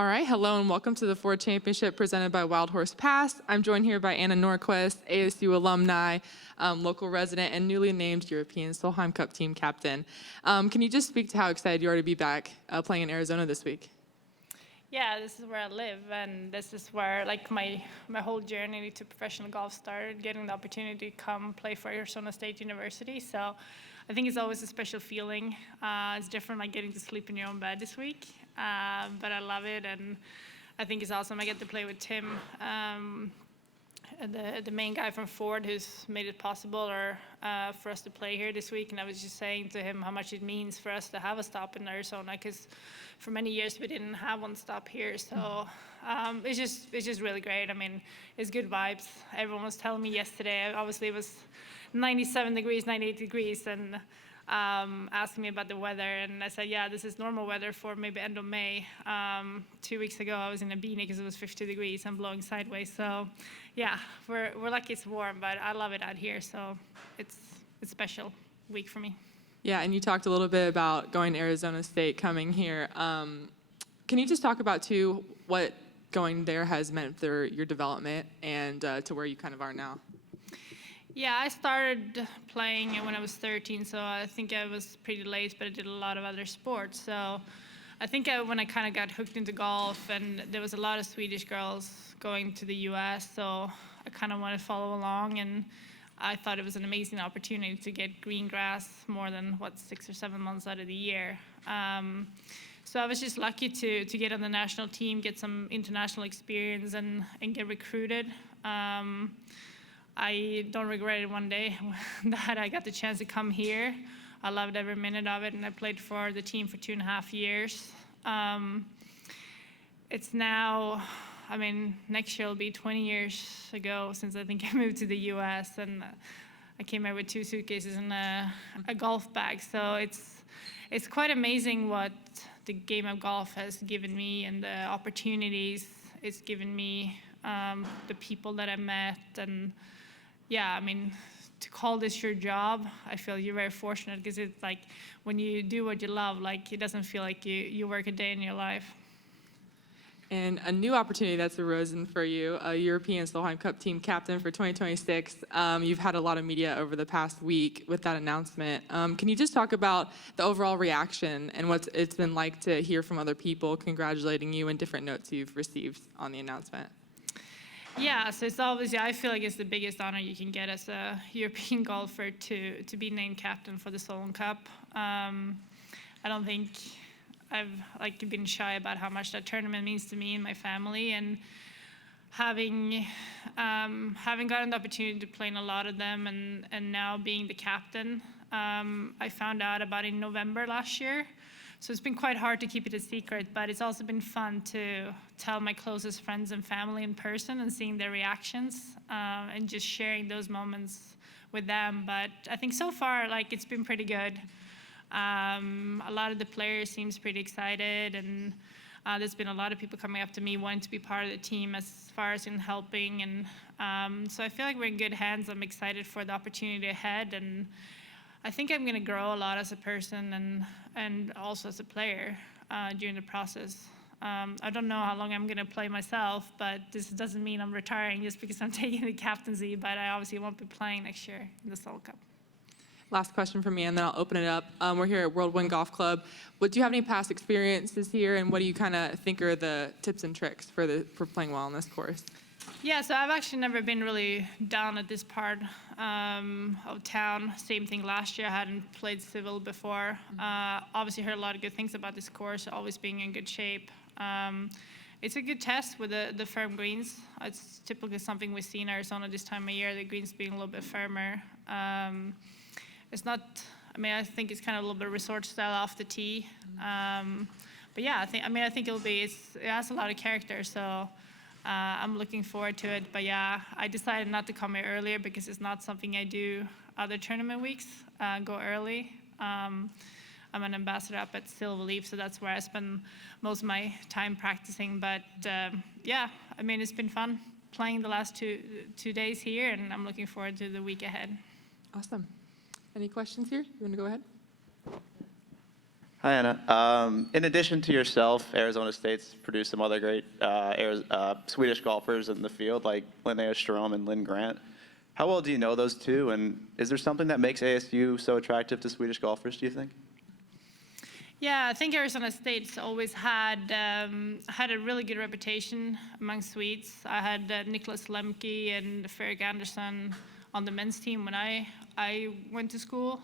All right, hello and welcome to the Ford Championship presented by Wild Horse Pass. I'm joined here by Anna Nordqvist, ASU alumni, local resident, and newly named European Solheim Cup team captain. Can you just speak to how excited you are to be back playing in Arizona this week? Yeah, this is where I live, and this is where my whole journey to professional golf started, getting the opportunity to come play for Arizona State University. So I think it's always a special feeling. It's different like getting to sleep in your own bed this week, but I love it, and I think it's awesome. I get to play with Tim, the main guy from Ford who's made it possible for us to play here this week. And I was just saying to him how much it means for us to have a stop in Arizona, because for many years we didn't have one stop here. So it's just really great. I mean, it's good vibes. Everyone was telling me yesterday, obviously it was 97 degrees, 98 degrees, and asking me about the weather, and I said, yeah, this is normal weather for maybe end of May. 2 weeks ago, I was in a beanie because it was 50 degrees and blowing sideways. So, yeah, we're lucky it's warm, but I love it out here. So it's a special week for me. Yeah, and you talked a little bit about going to Arizona State, coming here. Can you just talk about, too, what going there has meant for your development and to where you kind of are now? Yeah, I started playing when I was 13, so I think I was pretty late, but I did a lot of other sports. So I think when I kind of got hooked into golf, and there was a lot of Swedish girls going to the US, so I kind of wanted to follow along, and I thought it was an amazing opportunity to get green grass more than, 6 or 7 months out of the year. So I was just lucky to get on the national team, get some international experience, and get recruited. I don't regret it one day that I got the chance to come here. I loved every minute of it, and I played for the team for 2.5 years. It's now, I mean, next year will be 20 years ago since I think I moved to the US, and I came here with 2 suitcases and a golf bag. So it's quite amazing what the game of golf has given me and the opportunities it's given me, the people that I met, and yeah, I mean, to call this your job, I feel you're very fortunate, because it's like when you do what you love, like it doesn't feel like you work a day in your life. And a new opportunity that's arisen for you, a European Solheim Cup team captain for 2026. You've had a lot of media over the past week with that announcement. Can you just talk about the overall reaction and what it's been like to hear from other people congratulating you and different notes you've received on the announcement? Yeah, so it's obviously, I feel like it's the biggest honor you can get as a European golfer to be named captain for the Solheim Cup. I don't think I've been shy about how much that tournament means to me and my family, and having gotten the opportunity to play in a lot of them, and now being the captain. I found out about it in November last year. So it's been quite hard to keep it a secret, but it's also been fun to tell my closest friends and family in person and seeing their reactions, and just sharing those moments with them. But I think so far, it's been pretty good. A lot of the players seems pretty excited, and there's been a lot of people coming up to me wanting to be part of the team as far as in helping. And so I feel like we're in good hands. I'm excited for the opportunity ahead, and I think I'm going to grow a lot as a person and also as a player during the process. I don't know how long I'm going to play myself, but this doesn't mean I'm retiring just because I'm taking the captaincy, but I obviously won't be playing next year in the Solheim Cup. Last question from me, and then I'll open it up. We're here at Whirlwind Golf Club. Do you have any past experiences here, and what do you kind of think are the tips and tricks for playing well on this course? Yeah, so I've actually never been really down at this part of town. Same thing last year. I hadn't played Civil before. Obviously heard a lot of good things about this course, always being in good shape. It's a good test with the firm greens. It's typically something we see in Arizona this time of year, the greens being a little bit firmer. It's not, I think it's kind of a little bit resort style off the tee. But yeah, I think it has a lot of character, so I'm looking forward to it. But yeah, I decided not to come here earlier because it's not something I do other tournament weeks, go early. I'm an ambassador up at Silver Leaf, so that's where I spend most of my time practicing. But yeah, it's been fun playing the last two days here, and I'm looking forward to the week ahead. Awesome. Any questions here? You want to go ahead? Hi, Anna. In addition to yourself, Arizona State's produced some other great Swedish golfers in the field, like Linnea Strom and Lynn Grant. How well do you know those two, and is there something that makes ASU so attractive to Swedish golfers, do you think? Yeah, I think Arizona State's always had a really good reputation among Swedes. I had Niklas Lemke and Ferrik Andersson on the men's team when I went to school.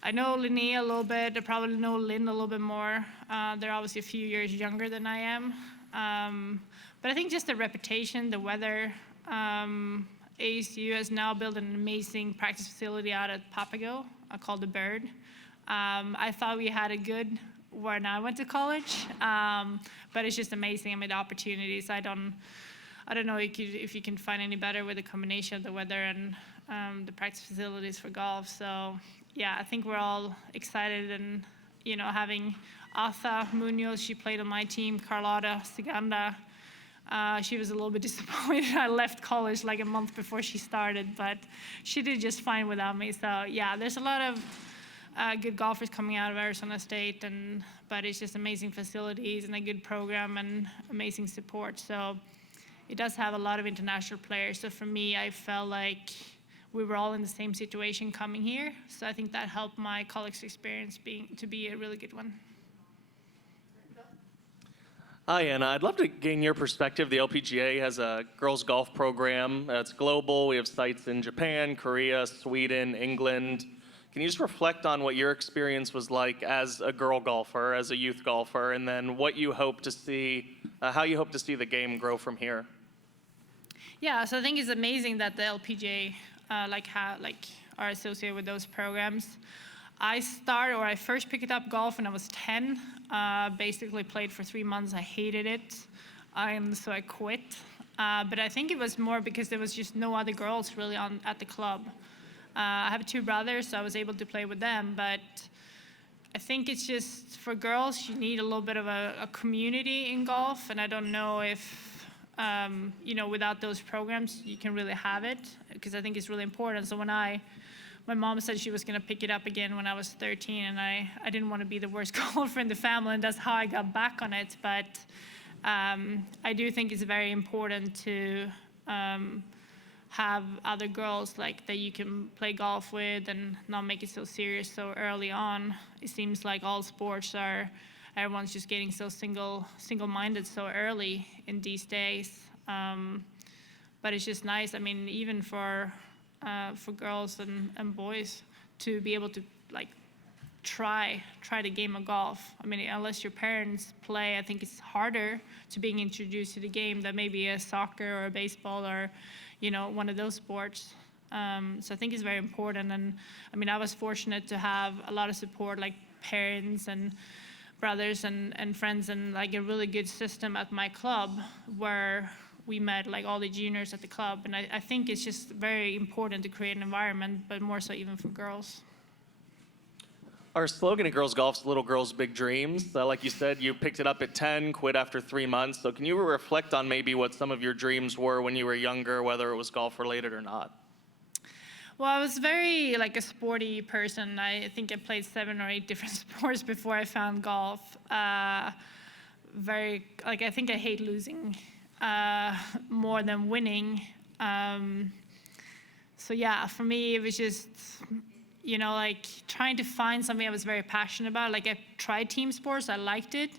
I know Linnea a little bit. I probably know Lynn a little bit more. They're obviously a few years younger than I am. But I think just the reputation, the weather. ASU has now built an amazing practice facility out at Papago called the Bird. I thought we had a good when I went to college, but it's just amazing. I mean, the opportunities. I don't know if you can find any better with the combination of the weather and the practice facilities for golf. So yeah, I think we're all excited, and having Atha Munoz, she played on my team. Carlotta Siganda, she was a little bit disappointed. I left college like a month before she started, but she did just fine without me. So yeah, there's a lot of good golfers coming out of Arizona State, but it's just amazing facilities and a good program and amazing support. So it does have a lot of international players. So for me, I felt like we were all in the same situation coming here. So I think that helped my college experience to be a really good one. Hi, Anna. I'd love to gain your perspective. The LPGA has a girls golf program. It's global. We have sites in Japan, Korea, Sweden, England. Can you just reflect on what your experience was like as a girl golfer, as a youth golfer, and then what you hope to see, how you hope to see the game grow from here? Yeah, so I think it's amazing that the LPGA are associated with those programs. I first picked up golf when I was 10. Basically played for 3 months. I hated it, so I quit. But I think it was more because there was just no other girls really at the club. I have 2 brothers, so I was able to play with them. But I think it's just for girls, you need a little bit of a community in golf, and I don't know if without those programs you can really have it, because I think it's really important. So my mom said she was going to pick it up again when I was 13, and I didn't want to be the worst golfer in the family, and that's how I got back on it. But I do think it's very important to have other girls that you can play golf with and not make it so serious so early on. It seems like all sports everyone's just getting so single-minded so early in these days. But it's just nice. I mean, even for girls and boys to be able to try the game of golf. I mean, unless your parents play, I think it's harder to being introduced to the game than maybe a soccer or a baseball or one of those sports. So I think it's very important. And I mean, I was fortunate to have a lot of support, like parents and brothers and friends, and a really good system at my club where we met all the juniors at the club. And I think it's just very important to create an environment, but more so even for girls. Our slogan at Girls Golf is Little Girls, Big Dreams. Like you said, you picked it up at 10, quit after 3 months. So can you reflect on maybe what some of your dreams were when you were younger, whether it was golf related or not? Well, I was very a sporty person. I think I played 7 or 8 different sports before I found golf. I think I hate losing more than winning. So yeah, for me it was just trying to find something I was very passionate about. I tried team sports, I liked it,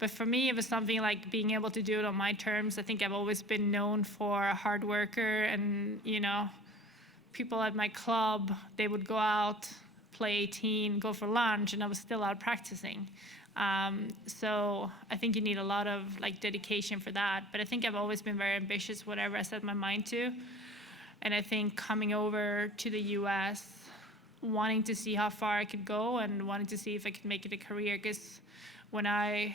but for me it was something being able to do it on my terms. I think I've always been known for a hard worker, and people at my club, they would go out, play 18, go for lunch, and I was still out practicing. So I think you need a lot of dedication for that. But I think I've always been very ambitious, whatever I set my mind to. And I think coming over to the US, wanting to see how far I could go and wanting to see if I could make it a career. Because when I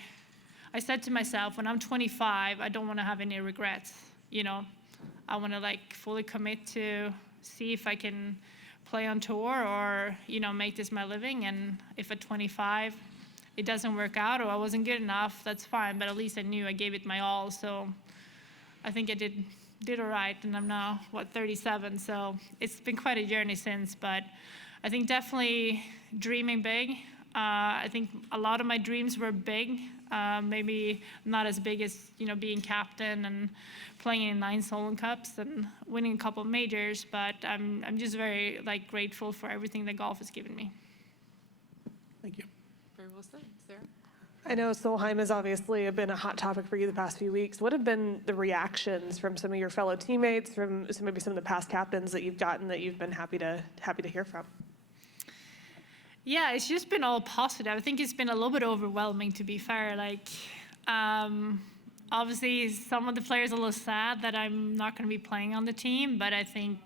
said to myself, when I'm 25, I don't want to have any regrets. I want to fully commit to see if I can play on tour or make this my living. And if at 25 it doesn't work out or I wasn't good enough, that's fine. But at least I knew I gave it my all. So I think I did all right. And I'm now 37. So it's been quite a journey since. But I think definitely dreaming big. I think a lot of my dreams were big, maybe not as big as being captain and playing in 9 Solon Cups and winning a couple of majors. But I'm just very grateful for everything that golf has given me. Thank you. Very well said. Sarah? I know Solheim has obviously been a hot topic for you the past few weeks. What have been the reactions from some of your fellow teammates, from maybe some of the past captains that you've gotten that you've been happy to hear from? Yeah, it's just been all positive. I think it's been a little bit overwhelming, to be fair. Obviously, some of the players are a little sad that I'm not going to be playing on the team, but I think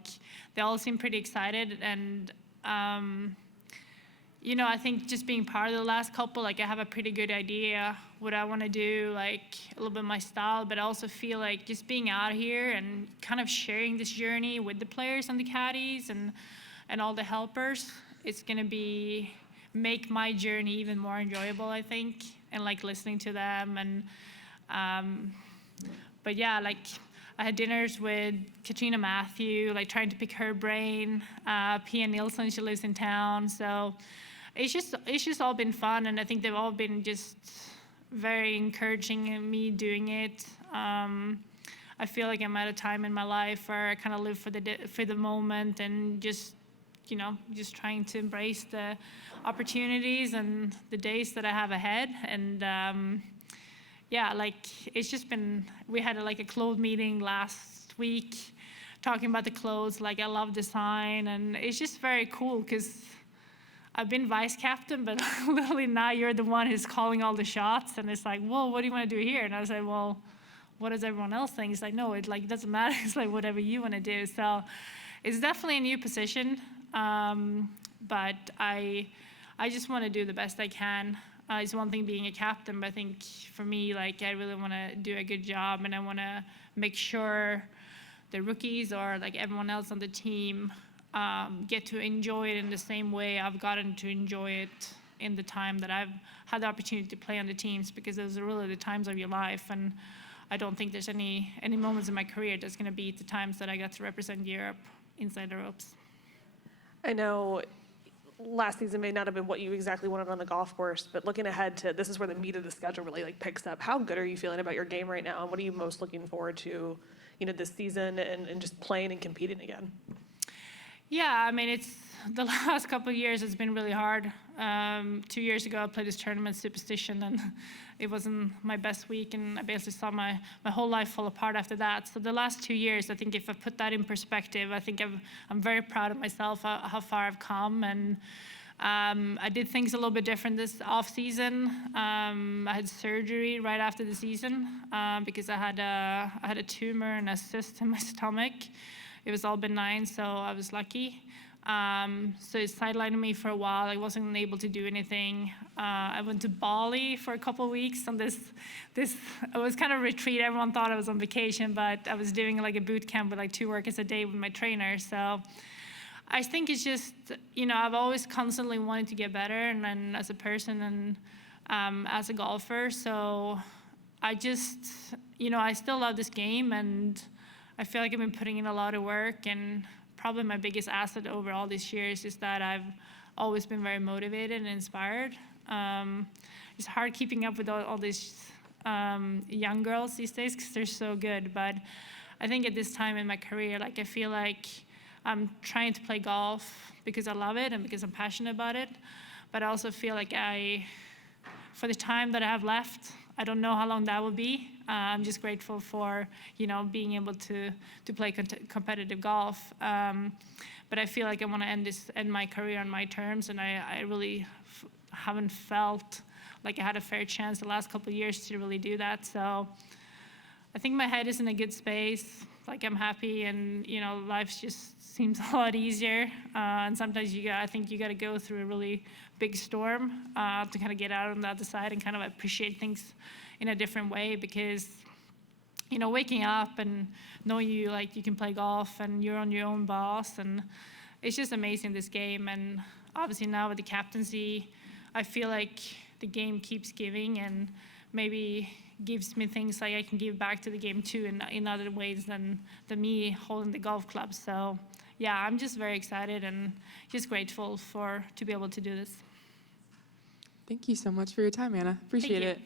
they all seem pretty excited. And, I think just being part of the last couple, I have a pretty good idea what I want to do, a little bit my style, but I also feel like just being out here and kind of sharing this journey with the players and the caddies and all the helpers, it's going to make my journey even more enjoyable, I think, and listening to them. And but yeah, I had dinners with Katrina Matthew, trying to pick her brain. Pia Nilsson, she lives in town, so it's just all been fun, and I think they've all been just very encouraging in me doing it. I feel like I'm at a time in my life where I kind of live for the moment and just trying to embrace the opportunities and the days that I have ahead. And it's just been, we had a clothes meeting last week talking about the clothes, I love design, and it's just very cool because I've been vice captain, but literally now you're the one who's calling all the shots, and it's well, what do you want to do here? And I was well, what does everyone else think? It's no, it doesn't matter. It's whatever you want to do. So it's definitely a new position. But I just want to do the best I can. It's one thing being a captain, but I think for me, I really want to do a good job, and I want to make sure the rookies or everyone else on the team get to enjoy it in the same way I've gotten to enjoy it in the time that I've had the opportunity to play on the teams, because those are really the times of your life. And I don't think there's any moments in my career that's going to beat the times that I got to represent Europe inside the ropes. I know last season may not have been what you exactly wanted on the golf course, but looking ahead to this is where the meat of the schedule really picks up. How good are you feeling about your game right now, and what are you most looking forward to, this season and just playing and competing again? Yeah, I mean, it's the last couple of years, it's been really hard. 2 years ago, I played this tournament, Superstition, and it wasn't my best week, and I basically saw my whole life fall apart after that. So the last 2 years, I think if I put that in perspective, I think I'm very proud of myself, how far I've come. And I did things a little bit different this off season. I had surgery right after the season because I had a tumor and a cyst in my stomach. It was all benign, so I was lucky. So it sidelined me for a while. I wasn't able to do anything. I went to Bali for a couple of weeks on this. It was kind of a retreat. Everyone thought I was on vacation, but I was doing a boot camp with 2 workouts a day with my trainer. So I think it's just, I've always constantly wanted to get better, and then as a person and as a golfer. So I just, I still love this game, and I feel like I've been putting in a lot of work, and probably my biggest asset over all these years is that I've always been very motivated and inspired. It's hard keeping up with all these young girls these days because they're so good. But I think at this time in my career, I feel like I'm trying to play golf because I love it and because I'm passionate about it. But I also feel like for the time that I have left, I don't know how long that will be. I'm just grateful for, being able to play competitive golf. But I feel like I want to end my career on my terms, and I really haven't felt like I had a fair chance the last couple of years to really do that. So I think my head is in a good space. I'm happy, and life just seems a lot easier. And sometimes I think you got to go through a really big storm to kind of get out on the other side and kind of appreciate things in a different way. Because waking up and knowing you can play golf and you're on your own boss, and it's just amazing, this game. And obviously now with the captaincy, I feel like the game keeps giving, and maybe gives me things I can give back to the game too in other ways than me holding the golf club. So yeah, I'm just very excited and just grateful to be able to do this. Thank you so much for your time, Anna. Appreciate you. it.